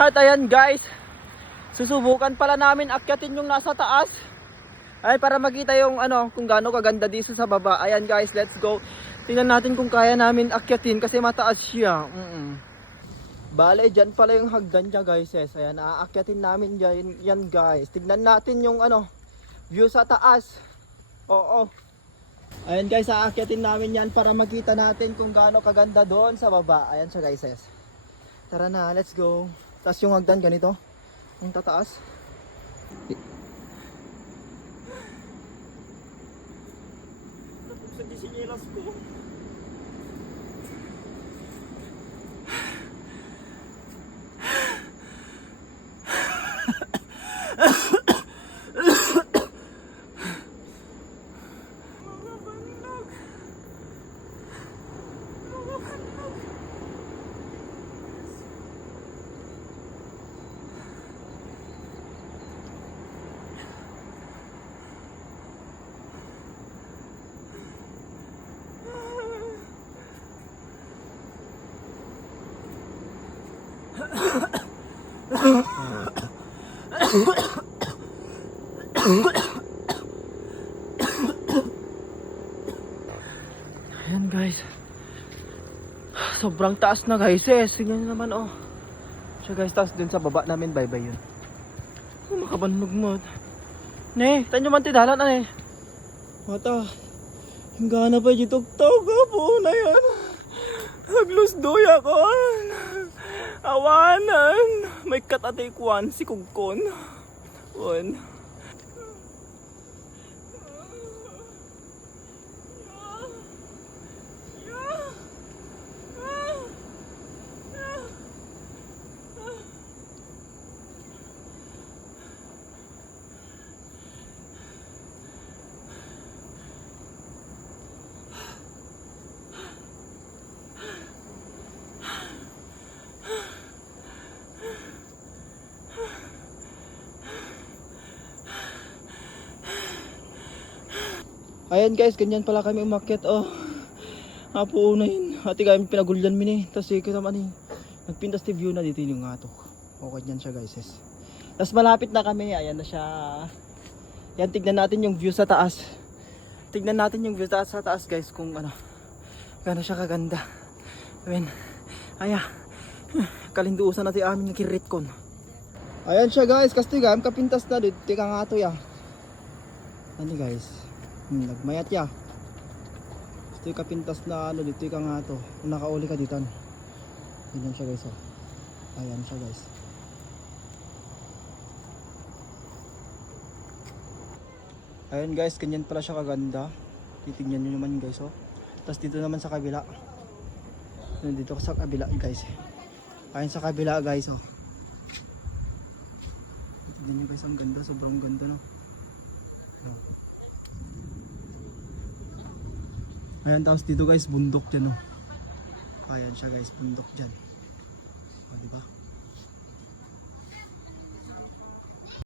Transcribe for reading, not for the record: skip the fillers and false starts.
At ayan guys, susubukan pala namin akyatin yung nasa taas. Ay, para makita yung kung gaano kaganda dito sa baba. Ayan guys, let's go. Tingnan natin kung kaya namin akyatin kasi mataas siya. Bale, dyan pala yung hagdan niya guys. Yes. Ayan, aakyatin namin yan guys. Tignan natin yung view sa taas. Oo. Ayan guys, aakyatin namin yan para makita natin kung gaano kaganda doon sa baba. Ayan siya guys. Yes. Tara na, let's go. Tapos yung hagdan ganito. Yung tataas. Sa disinyelas ko. Ayan guys, sobrang taas na guys. Tingnan nyo naman so guys, taas dun sa baba namin bye yun. Makabannog mo ne, tanyo man tidalan na mata hingga na pa jitok-tok po na yan. Haglos doya ko awanan may katatay kuwan si kugkon on. Ayan guys, ganyan pala kami umakyat Apuunahin. Ati kami pinagulyan min Tapos kita man nagpintas ti view na dito yung atok. Okay yan siya guys. Tapos malapit na kami. Ayan na siya. Yan, tignan natin yung view sa taas. Tignan natin yung view sa taas guys. Kung gano'n siya kaganda. Ayan. Kalinduusan natin amin ng kirit kon. Ayan siya guys. Kasi gam kapintas na dito. Tika nga to ya. Ano guys. Nagmayat ya. Ito yung kapintas na dito ka nga to. Kung nakauli ka dito. Ganyan siya guys Ayan siya guys. Ayan guys, ganyan pala siya kaganda. Titignan nyo naman guys Tapos dito naman sa kabila. Dito sa kabila guys Ayan sa kabila guys Tignan nyo guys, ang ganda. Sobrang ganda Ayan, tapos dito guys, bundok dyan Ayan siya guys, bundok dyan diba?